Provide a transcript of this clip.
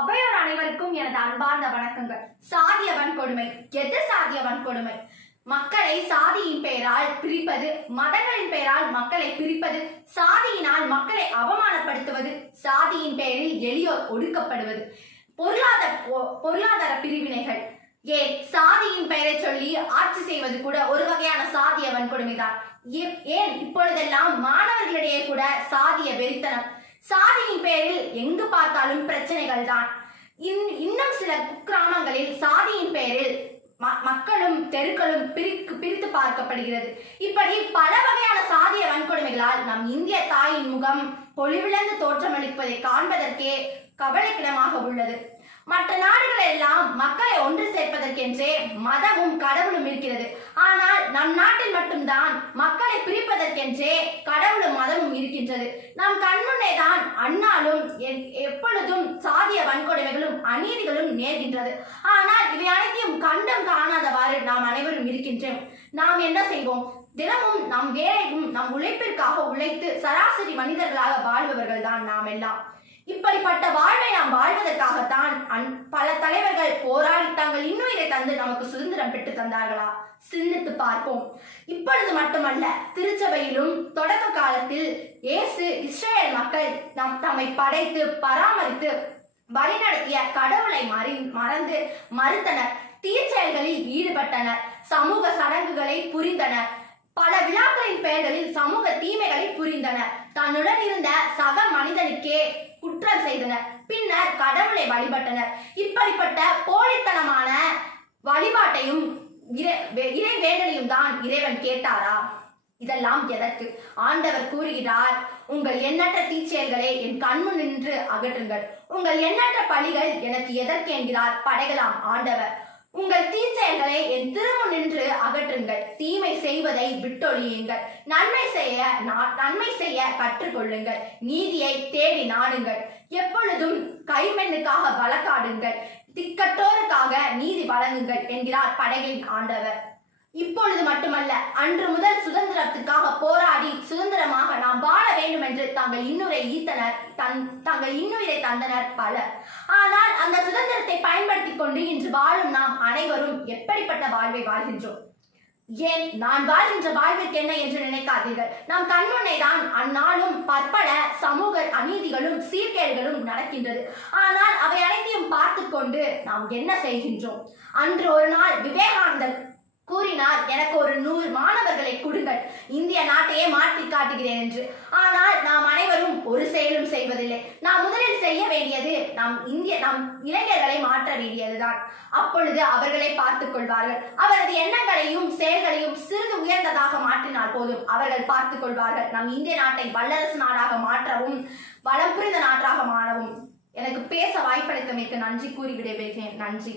அவையோர் அனைவருக்கும் எனது அன்பார்ந்த வணக்கங்கள். சாதிய வன்கொடுமை. எது சாதிய வன்கொடுமை? மக்களை சாதியின் பெயரால் பிரிப்பது, மதங்களின் பெயரால் மக்களை பிரிப்பது, சாதியினால் மக்களை அவமானப்படுத்துவது, சாதியின் பெயரில் எளியோர் ஒடுக்கப்படுவது, பொருளாதார பிரிவினைகள், ஏன் சாதியின் பெயரை சொல்லி ஆட்சி செய்வது கூட ஒரு வகையான சாதிய வன்கொடுமைதான். ஏன் இப்பொழுதெல்லாம் மாணவர்களிடையே கூட சாதிய வெறித்தனம். சாதியின் பெயரில் எங்கு பார்த்தாலும் பிரச்சனைகள் தான். இன்னும் சில குக்கிராமங்களில் சாதியின் பெயரில் மக்களும் தெருக்களும் பிரித்து பார்க்கப்படுகிறது. இப்படி பல வகையான சாதிய வன்கொடுமைகளால் நம் இந்திய தாயின் முகம் பொலிவிழந்து தோற்றமளிப்பதை காண்பதற்கே கவலைக்கிடமாக உள்ளது. மற்ற நாடுகள் எல்லாம் மக்களை ஒன்று சேர்ப்பதற்கென்றே மதமும் கடவுளும் இருக்கிறது. ஆனால் நம் நாட்டில் மட்டும்தான் மக்களை பிரிப்பதற்கென்றே கடவுளும் மதமும் இருக்கின்றது. நம் கண்முன்னே தான் அந்நாளும் எப்பொழுதும் சாதிய வன்கொடுமைகளும் அநீதிகளும் நேர்கின்றது. ஆனால் இவை அனைத்தையும் கண்டும் காணாதவாறு நாம் அனைவரும் இருக்கின்றோம். நாம் என்ன செய்வோம்? தினமும் நம் வேலையும் நம் உழைப்பிற்காக உழைத்து சராசரி மனிதர்களாக வாழ்பவர்கள் தான் நாம் எல்லாம். இப்படிப்பட்ட வாழ்வை நாம் வாழ்வதற்காகத்தான் பல தலைவர்கள் போராடி தங்கள் இன்னுயிரை தந்து நமக்கு சுதந்திரம் பெற்று தந்தார்களா? சிந்தித்து பார்ப்போம். இப்பொழுது மட்டுமல்ல, திருச்சபையிலும் தொடக்க காலத்தில் இயேசு இஸ்ரேல் மக்கள் தம்மை படைத்து பராமரித்து வழிநடத்திய கடவுளை மறந்து மறுத்தனர். தீச்செயல்களில் ஈடுபட்டனர். சமூக சடங்குகளை புரிந்தனர். பல விழாக்களின் பெயர்களில் சமூக தீமைகளை புரிந்தனர். தன்னுடன் இருந்த சக மனிதனுக்கே குற்றம் செய்தனர். பின்னர் கடவுளை வழிபட்டனர். இப்படிப்பட்ட போலித்தனமான வழிபாட்டையும் இறை வேண்டலையும் தான் இறைவன் கேட்டாரா? இதெல்லாம் எதற்கு? ஆண்டவர் கூறுகிறார், உங்கள் எண்ணற்ற தீச்செயல்களை என் கண்முன் நின்று அகற்றுங்கள். உங்கள் எண்ணற்ற பழிகள் எனக்கு எதற்கு என்கிறார் படைகளாம் ஆண்டவர். உங்கள் தீச்செயல்களை என் திருமுன் நின்று அகற்றுங்கள். தீமை செய்வதை விட்டொழியுங்கள். நன்மை செய்ய கற்றுக்கொள்ளுங்கள். நீதியை தேடி நாடுங்கள். எப்பொழுதும் கைமென்னுக்காக வழக்காடுங்கள். திக்கற்றோருக்காக நீதி வழங்குங்கள் என்கிறார் படைகளின் ஆண்டவர். இப்பொழுது மட்டுமல்ல, அன்று முதல் சுதந்திரத்துக்காக போராடி சுதந்திரமாக நாம் வாழ வேண்டும் என்று தங்கள் இன்னுயிரை தந்தனர் பலர். ஆனால் அந்த சுதந்திரத்தை பயன்படுத்திக் கொண்டு இன்று வாழும் நாம் அனைவரும் எப்படிப்பட்ட வாழ்வை வாழ்கின்றோம்? ஏன் நான் வாழ்கின்ற வாழ்விற்கு என்ன என்று நினைக்காதீர்கள். நாம் கண்முன்னே தான் அந்நாளும் பற்பல சமூக அநீதிகளும் சீர்கேடுகளும் நடக்கின்றது. ஆனால் அவை அனைத்தையும் பார்த்து கொண்டு நாம் என்ன செய்கின்றோம்? அன்று ஒரு நாள் விவேகானந்தர் கூறினார், எனக்கு ஒரு 100 மாணவர்களை கொடுங்கள், இந்திய நாட்டையே மாற்றி காட்டுகிறேன் என்று. ஆனால் நாம் அனைவரும் ஒரு செயலும் செய்வதில்லை. நாம் முதலில் செய்ய வேண்டியது நம் இளைஞர்களை மாற்ற வேண்டியதுதான். அப்பொழுது அவர்களை பார்த்துக் கொள்வார்கள். அவரது எண்ணங்களையும் செயல்களையும் சிறிது உயர்ந்ததாக மாற்றினால் போதும், அவர்கள் பார்த்துக் கொள்வார்கள். நம் இந்திய நாட்டை வல்லரசு நாடாக மாற்றவும் வளம் புரிந்த நாட்டாக மாறவும். எனக்கு பேச வாய்ப்பளித்தமைக்கு நன்றி கூறி விடைபெறுகிறேன். நன்றி.